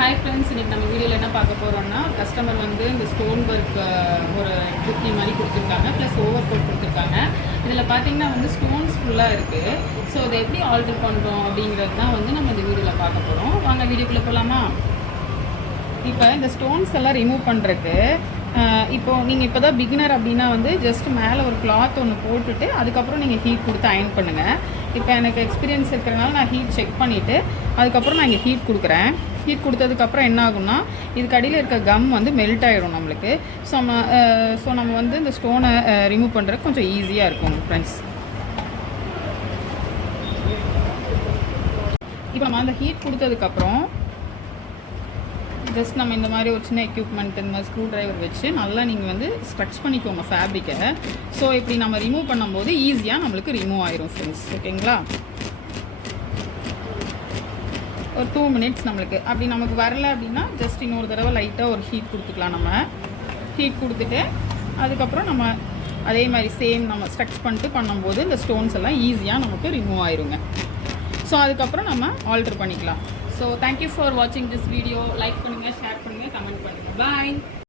Hi friends, இன்றைக்கி நம்ம வீடியோவில் என்ன பார்க்க போகிறோம்னா, கஸ்டமர் வந்து இந்த ஸ்டோன் ஒர்க் ஒரு குர்த்தி மாதிரி கொடுத்துருக்காங்க, ப்ளஸ் ஓவர் கோட் கொடுத்துருக்காங்க. இதில் பார்த்தீங்கன்னா வந்து ஸ்டோன்ஸ் ஃபுல்லாக இருக்குது. ஸோ இதை எப்படி ஆல்டர் பண்ணுறோம் அப்படிங்கிறது தான் வந்து நம்ம இந்த வீடியோவில் பார்க்க போகிறோம். வாங்க வீடியோக்குள்ளே போகலாமா? இப்போ இந்த ஸ்டோன்ஸ் எல்லாம் ரிமூவ் பண்ணுறதுக்கு இப்போது நீங்கள் இப்போ தான் பிகினர் அப்படின்னா வந்து ஜஸ்ட் மேலே ஒரு கிளாத் ஒன்று போட்டுட்டு அதுக்கப்புறம் நீங்கள் ஹீட் கொடுத்து அயன் பண்ணுங்கள். இப்போ எனக்கு எக்ஸ்பீரியன்ஸ் இருக்கிறனால நான் ஹீட் செக் பண்ணிவிட்டு அதுக்கப்புறம் நான் இங்கே ஹீட் கொடுக்குறேன். ஹீட் கொடுத்ததுக்கப்புறம் என்ன ஆகும்னா, இதுக்கு அடியில் இருக்க கம் வந்து மெல்ட் ஆகிடும் நம்மளுக்கு. ஸோ நம்ம வந்து இந்த ஸ்டோனை ரிமூவ் பண்ணுறதுக்கு கொஞ்சம் ஈஸியாக இருக்கும் ஃப்ரெண்ட்ஸ். இப்போ நம்ம அந்த ஹீட் கொடுத்ததுக்கப்புறம் ஜஸ்ட் நம்ம இந்த மாதிரி ஒரு சின்ன எக்யூப்மெண்ட், இந்த மாதிரி ஸ்க்ரூ ட்ரைவர் வச்சு நல்லா நீங்கள் வந்து ஸ்ட்ரெச் பண்ணிக்கோங்க ஃபேப்ரிக்கை. ஸோ இப்படி நம்ம ரிமூவ் பண்ணும்போது ஈஸியாக நம்மளுக்கு ரிமூவ் ஆயிரும் ஃப்ரெண்ட்ஸ். ஓகேங்களா? ஒரு 2 மினிட்ஸ் நம்மளுக்கு அப்படி நமக்கு வரல அப்படின்னா ஜஸ்ட் இன்னொரு தடவை லைட்டாக ஒரு ஹீட் கொடுத்துக்கலாம். நம்ம ஹீட் கொடுத்துட்டு அதுக்கப்புறம் நம்ம அதே மாதிரி சேம் நம்ம ஸ்ட்ரெச் பண்ணிட்டு பண்ணும்போது இந்த ஸ்டோன்ஸ் எல்லாம் ஈஸியாக நமக்கு ரிமூவ் ஆயிருங்க. ஸோ அதுக்கப்புறம் நம்ம ஆல்டர் பண்ணிக்கலாம். ஸோ தேங்க்யூ ஃபார் வாட்சிங் திஸ் வீடியோ. லைக் பண்ணுங்கள், ஷேர் பண்ணுங்கள், கமெண்ட் பண்ணுங்கள். பாய்.